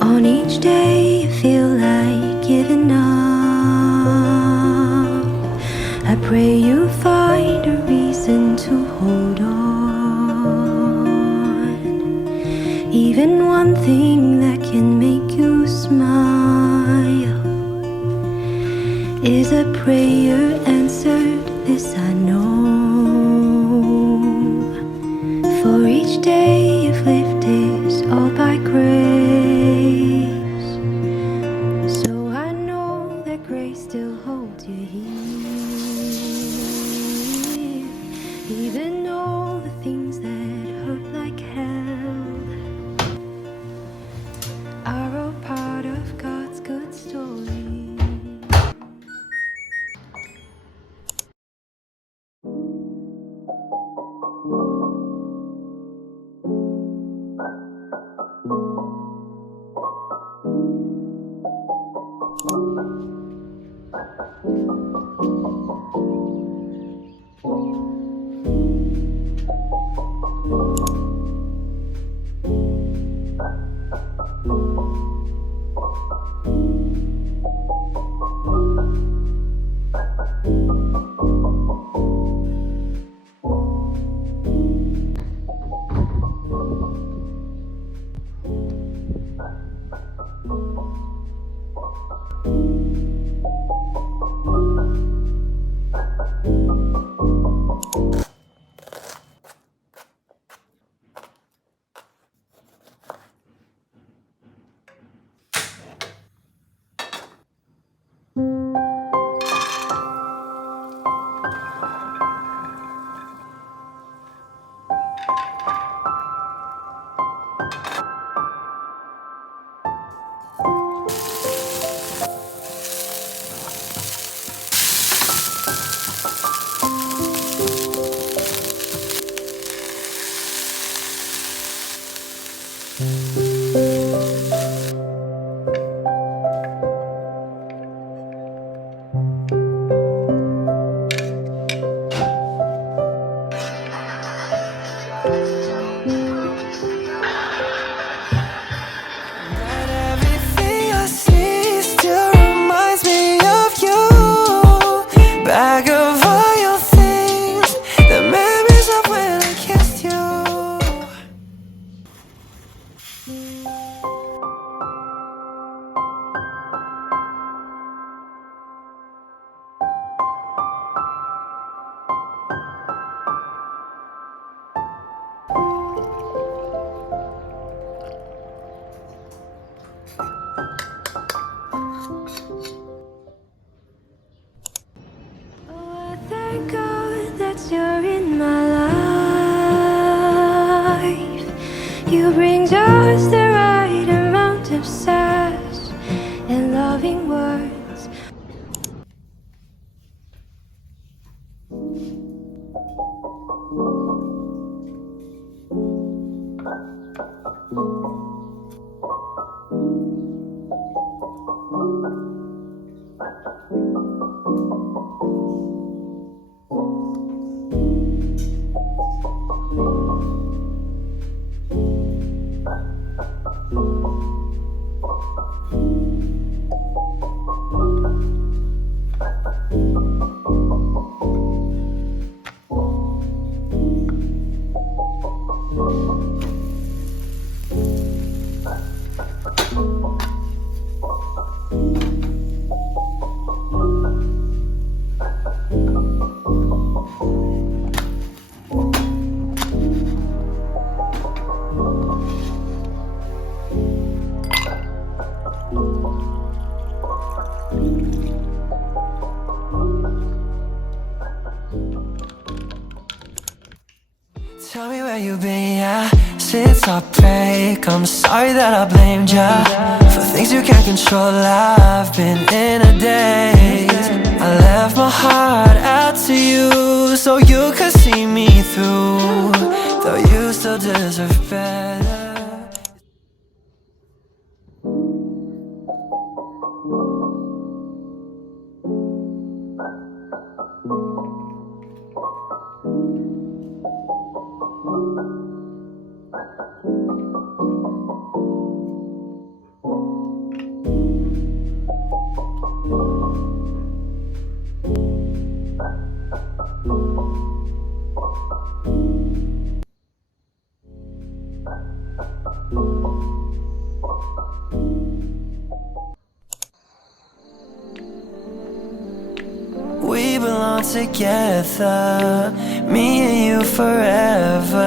On each day you feel like giving up, I pray you find a reason to hold on. Even one thing that can make you smile is a prayer answered, this I know. For each day you've lived is all by grace. Grace still holds you here, even all the things that hurt like hell are all part of God's good story. Thank God that you're in my life. You bring just the right amount of sass and loving words. you been? Yeah, since our break, I'm sorry that I blamed ya for things you can't control. I've been in a daze. I left my heart out to you so you could see me through, though you still deserve better. We belong together, me and you forever.